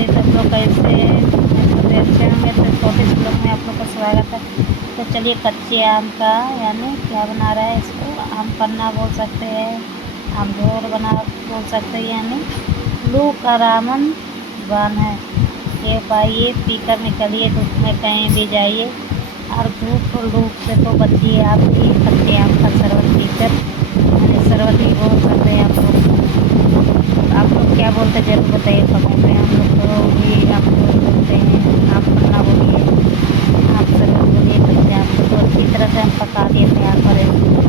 राधे सब लोग कैसे सभी अच्छे होंगे। तो छोटे से लोग में आप लोग का स्वागत है। तो चलिए कच्चे आम का यानी क्या बना रहा है, इसको आम पन्ना बोल सकते हैं, आम झोर बना बोल सकते हैं, यानी लू का रामन बान है। ये पाइए पीकर निकलिए, धूप में कहीं भी जाइए और धूप और लू से तो बचिए आप भी। कच्चे आम का शरबत पीकर, यानी शरबत ही बोल सकते हैं आप लोग। आप लोग क्या बोलते हैं जरूर बताइए कमेंट में। हम लोग तो भी आप लोग बोलते हैं आप पन्ना बोलिए, आप शरबत बोलिए। कच्चे आम को तो अच्छी तरह से हम पका दिए तैयार करें।